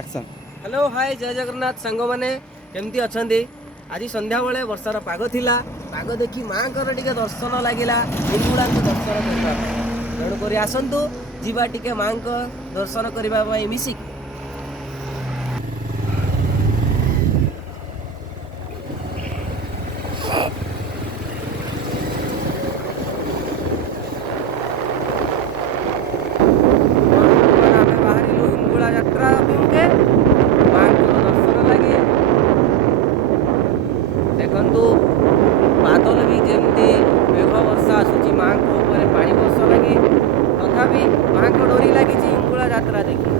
Action. Hello hi जय जगन्नाथ सांग मैंने केमती अच्छा आज संध्या बेले वर्षार पाग थिला पाग देखी माँ टिके दर्शन लगिला हिंगुड़ा दर्शन करने तेणुक आसतु जीवा टिके माँ दर्शन करने मिसिकी देखु बादल भी जमती मेघ वर्षा आसूची माँ को ऊपर पानी वर्ष लगी तथापि माँ को डोरी लगी हिंगुला यात्रा देखी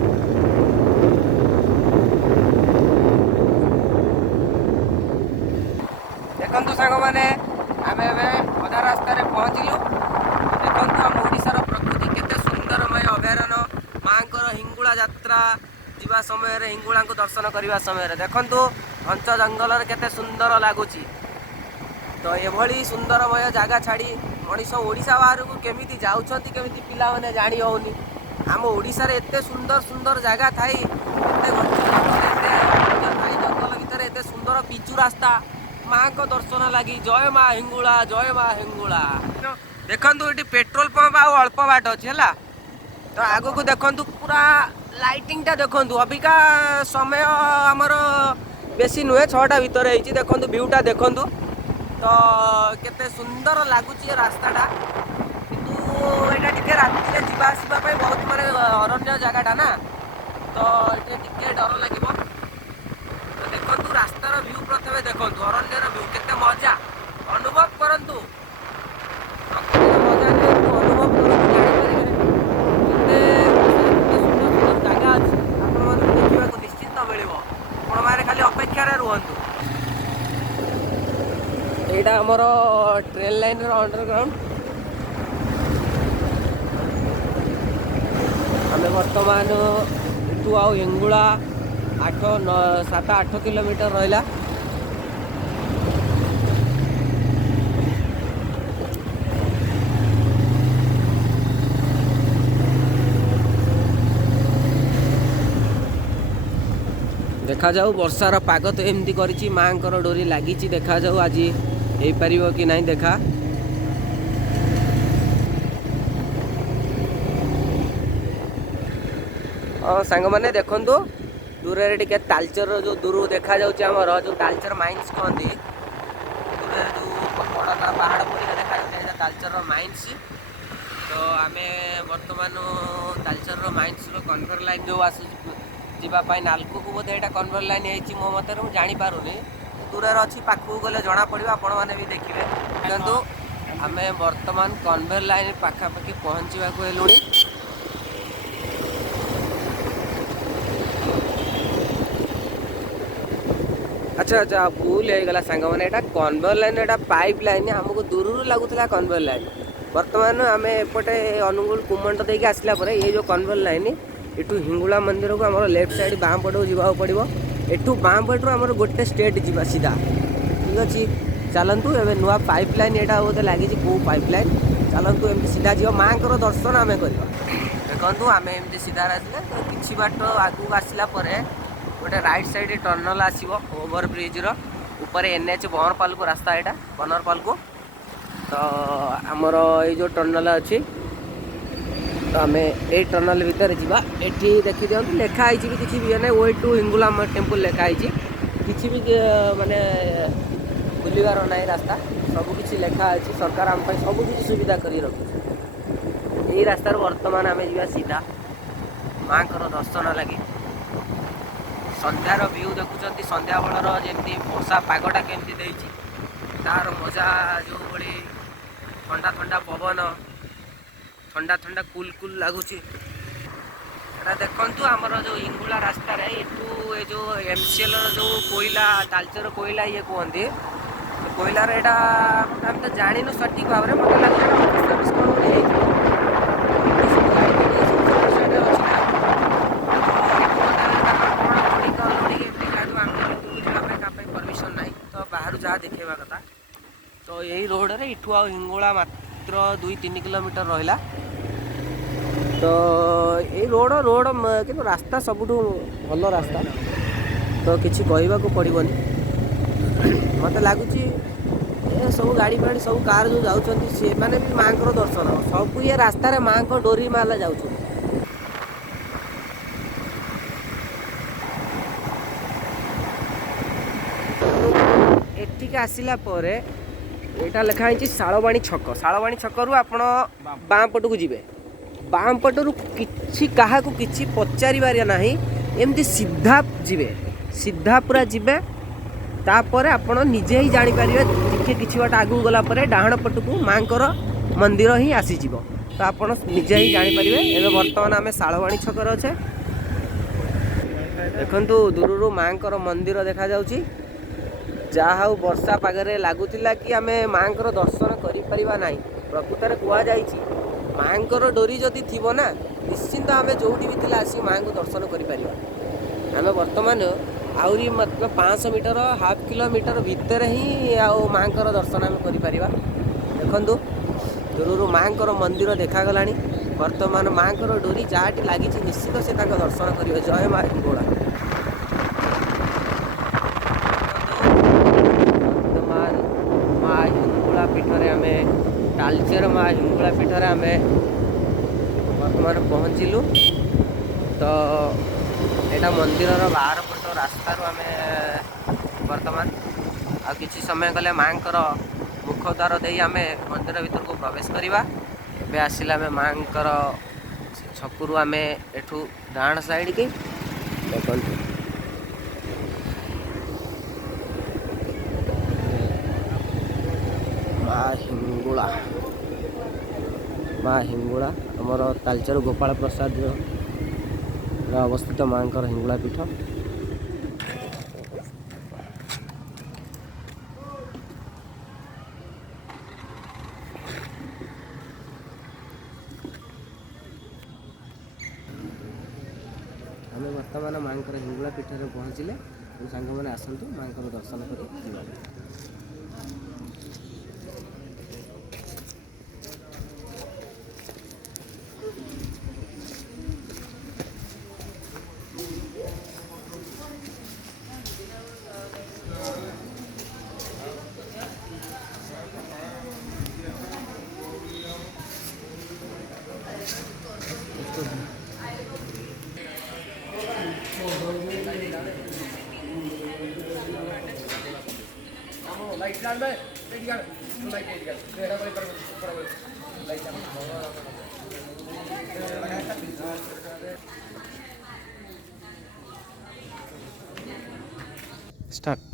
देखु सांग मैंने आम अधा रास्त पहुँचलु देखु आम ओडार प्रकृति केते सुंदरमय अभयारण्य माँ हिंगुला यात्रा जीवा समय हिंगुला को दर्शन करने समय देखु घंच जंगल केते सुंदर लगुच तो ये सुंदरमय जगह छाड़ी मनीष ओडिशा बाहर को केमिति जाउछंती केमिति पिला माने जानी होउनी आम ओडिशा रे एते सुंदर सुंदर जगह थाई एते जंगल भितर एते सुंदर पिचु रास्ता माँ को दर्शन लगी जय माँ हिंगुला देखंतु एटी पेट्रोल पंप आ अल्प बाट अछि हला तो आगो को देखंतु पूरा लाइटिंग टा देखंतु अबिका समय हमर बेसी नुहे 6टा भितर होइछि देखंतु व्यूटा देखंतु तो केते सुंदर लगुच रास्ताटा किंतु एटा टिके राति रे जीवा आसीबा पय बहुत माने अरण्य जगहटा ना तो एटे टिके डर लागिबो तो देखंतु रास्तार व्यू प्रथमे देखंतु अरण्यर व्यू केते मजा अनुभव करंतु मजा नियंतु अनुभव करंतु जानि पारे केते जगह अछि आपण माने देखिबा को निश्चित मिलिबो आपण माने खाली अपेक्षा रे रुहंतु एटा हमर ट्रेन लाइन अंडरग्राउंड आम बर्तमान इठू आउ हिंगुला 7-8 किलोमीटर रहा देखा जाऊ वर्षार पाग तो एमती करिछि माँ डोरी लगी देखा जाऊ आज हो पारिबो कि नहीं देखा हाँ सांग मैंने देखंतु दूर रे टिके तालचर जो दूर देखा जाउछि हमर जो तालचर माइंस कहंती दूर जो बड़ा पहाड़ पर देखा जाउछि तालचर माइंस तो आमे वर्तमान तालचर माइंस रो कन्भर लाइन जो आसु जीवाई नालको को बोधे यहाँ कन्भर लाइन है मो मत जानी पारुनी दूर अच्छी पाखक गले जना पड़ा आपण मैंने भी देखिए किंतु आम बर्तमान कन्भर लाइन पाखापाखि पहुँचवा हेलु अच्छा अच्छा भूल हो गला सांग मैंने यहाँ कन्भर लाइन यहाँ पाइप लाइन आमको दूर लगुला कन्भर लाइन बर्तमान आम एपटे अनुगुल कुमंड देके आसला ये जो कन्भर लाइन एठू हिंगुला मंदिर को आम लेफ्ट साइड बाँ पट को जावाक पड़ो एठू बाँ पटू आम गोटे स्टेट जा सीधा ठीक अच्छे चलतु एवं नुआ पाइप लाइन यहाँ बोलते लगी कौ पाइप लाइन चलतु एम सीधा जी माँ को दर्शन आम कर देखु आम एमती सीधा आसले तो किसी बाट आगू आसला गोटे राइट साइड टर्नल आसो ओवर ब्रिज ऊपर NH बनरपाल को रास्ता यहाँ बनरपाल को तो आमर ये जो टर्नल अच्छी तो आम ए टनल भितर जा एठी देखी दिखाई लिखाई भी किसी भी ना वे टू हिंगुला टेम्पल लिखाई किसी भी माने बुलवार ना रास्ता सबकि लिखा अच्छी सरकार आम सबकि सुविधा कर रखी यही रास्तार बर्तमान आम जा सीधा माँ को दर्शन लगे संध्यार व्यू देखुं संध्या बेलर जमी वर्षा पागटा केमती तार मजा जो भाई ठंडा ठंडा पवन ठंडा ठंडा कूल कूल लगुच देखु आमर जो हिंगुला रास्ता एठू ये जो MCL जो कोयला तालचर कोयला ये कहते कोयलार यहाँ आम तो जानू सठिक भाव में मतलब लगे परमिशन ना तो बाहर जहाँ देखा कथा तो यही रोड रे इठू आ हिंगुला मात्र 2-3 किलोमीटर रहा तो ये रोड कि रास्ता सबुठ भल रास्ता तो किसी कहवाक पड़ोनी मत लगुच सब गाड़ी फाड़ी सब कार जो जाऊँ सी मैंने भी माँ को दर्शन सब ये रास्तार माँ को डोरी मारला जाऊँ एटिक आसला यहाँ लिखाई शालवाणी छक शालवाणी छकरू आप बाँ पटक जी बाँ पटू कि क्या कि पचार ना एमती सीधा जीवे सीधा पूरा जीवे तापर आपण निजे ही जापर टे कि बाट आगू गलापर डाण पटक माँ मंदिर ही आसीज तो आप निजे ही जापर एवं बर्तमान आम शालवाणी छकर अच्छे देखु दूर माँ मंदिर देखा जाउची जहा वर्षा पागरे लगुला कि आम माँ दर्शन करिपरिबा नाही प्रकृत कहुई माँ डोरी जदि थी ना निश्चिंत आम जोटी भी थिला आसी माँ को दर्शन करिपरिबा आम वर्तमान आहरी मतलब 500 मीटर हाफ किलोमीटर भितर ही आउ माँ दर्शन आम करिपरिबा देखंतु दूर माँ मंदिर देखागला वर्तमान माँ डोरी जहाँ लगी निश्चित से दर्शन करेंगे जय माँ हिंगोला माँ हिंगोला पीठर आम तालचेर माँ हिंगोला पीठर आम वर्तमान पहुँचलु तो यहाँ मंदिर बाहर पट रास्तार आम वर्तमान आ किसी समय गले माँ मुखद्वार दे आम मंदिर भीतर को प्रवेश करवा एवं आसला आम माँ छकु आम एठू डाण साइड की देखो माँ हिंगोला आमर तालचेर गोपाल प्रसाद अवस्थित माँ हिंगोला पीठ आम बर्तमान माँ हिंगोला पीठ में पहुँचले सांग मैंने आसतु माँ दर्शन कर स्टार्ट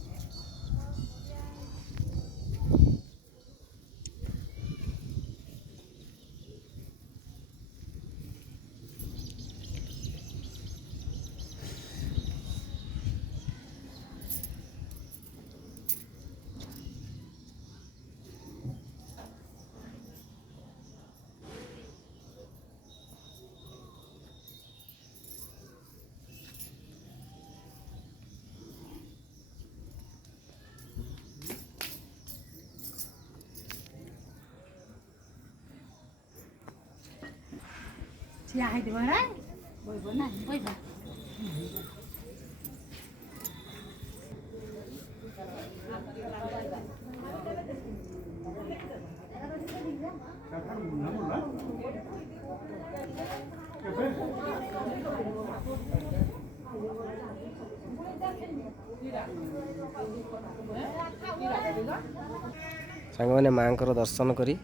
सांग मैंने माँ दर्शन करी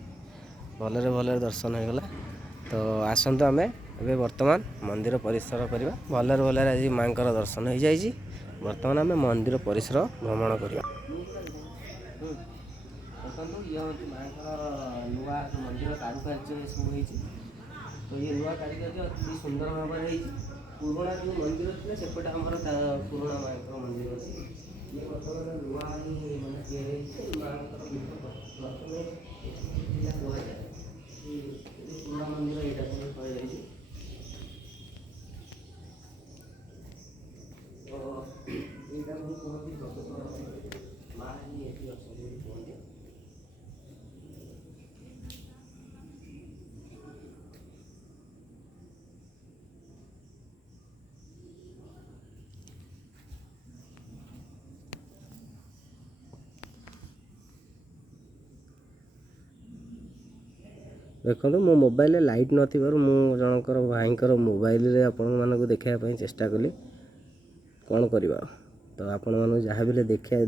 भलरे भलरे दर्शन हो गला तो आसतु आम ए बर्तमान मंदिर परिसर करवा भलरे भलरे आज माँ दर्शन हो जाए बर्तमान आम मंदिर परिसर भ्रमण करवा नुआ मंदिर कारुकार्य सब तो ये नुआ कारुकार्य अति सुंदर भाव पुराणा जो मंदिर थे सेपटे आम पुराणा माँ मंदिर अच्छी ये बर्तमान नुआ मानते पुराणा मंदिर यहाँ कह माँ ही ये कहते ଦେଖନ୍ତୁ ମୋ ମୋବାଇଲରେ ଲାଇଟ୍ ନଥିବାରୁ ମୁଁ ଜଣଙ୍କର ଭାଇଙ୍କର ମୋବାଇଲରେ ଆପଣମାନଙ୍କୁ ଦେଖାଇବା ପାଇଁ ଚେଷ୍ଟା କଲି। କ'ଣ କରିବା ତ ଆପଣମାନଙ୍କୁ ଯାହା ବି ହେଲେ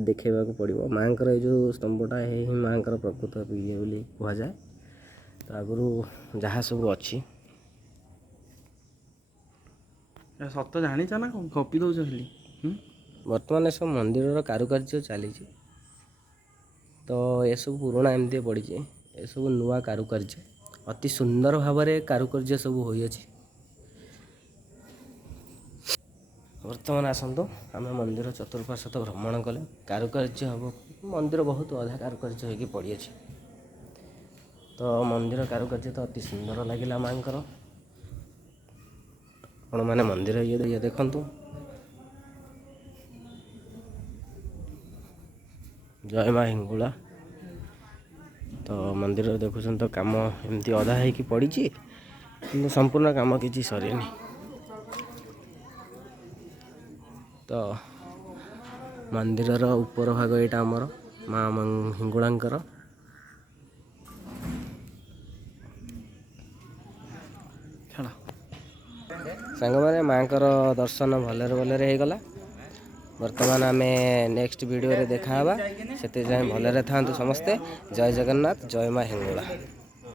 ଦେଖାଇବାକୁ ପଡ଼ିବ। ମାଆଙ୍କର ଏଇ ଯେଉଁ ସ୍ତମ୍ଭଟା ହିଁ ମାଆଙ୍କର ପ୍ରକୃତ ଇଏ ବୋଲି କୁହାଯାଏ। ତ ଆଗରୁ ଯାହା ସବୁ ଅଛି ସତ ଜାଣିଛ ନା ଗପି ଦେଉଛ ଖାଲି। ବର୍ତ୍ତମାନ ଏସବୁ ମନ୍ଦିରର କାରୁକାର୍ଯ୍ୟ ଚାଲିଛି। ତ ଏସବୁ ପୁରୁଣା ଏମିତି ପଡ଼ିଛି, ଏସବୁ ନୂଆ କାରୁକାର୍ଯ୍ୟ ଅତି ସୁନ୍ଦର ଭାବରେ କାରୁକାର୍ଯ୍ୟ ସବୁ ହୋଇଅଛି। ବର୍ତ୍ତମାନ ଆସନ୍ତୁ ଆମେ ମନ୍ଦିର ଚତୁଃପାର୍ଶ୍ୱ ଭ୍ରମଣ କଲେ। କାରୁକାର୍ଯ୍ୟ ହେବ, ମନ୍ଦିର ବହୁତ ଅଧା କାରୁକାର୍ଯ୍ୟ ହୋଇକି ପଡ଼ିଅଛି। ତ ମନ୍ଦିର କାରୁକାର୍ଯ୍ୟ ତ ଅତି ସୁନ୍ଦର ଲାଗିଲା ମାଆଙ୍କର। ଆପଣମାନେ ମନ୍ଦିର ଇଏ ଦେଖନ୍ତୁ। ଜୟ ମା ହିଙ୍ଗୁଳା। ତ ମନ୍ଦିରରେ ଦେଖୁଛନ୍ତି ତ କାମ ଏମିତି ଅଧା ହେଇକି ପଡ଼ିଛି, କିନ୍ତୁ ସମ୍ପୂର୍ଣ୍ଣ କାମ କିଛି ସରିନି। ତ ମନ୍ଦିରର ଉପର ଭାଗ ଏଇଟା ଆମର ମା ହିଙ୍ଗୁଳାଙ୍କର। ସାଙ୍ଗମାନେ ମାଆଙ୍କର ଦର୍ଶନ ଭଲରେ ହେଇଗଲା। ବର୍ତ୍ତମାନ ଆମେ ନେକ୍ସଟ ଭିଡ଼ିଓରେ ଦେଖାହେବା। ସେଥିପାଇଁ ଭଲରେ ଥାଆନ୍ତୁ ସମସ୍ତେ। ଜୟ ଜଗନ୍ନାଥ, ଜୟ ମା ହିଙ୍ଗୁଳା।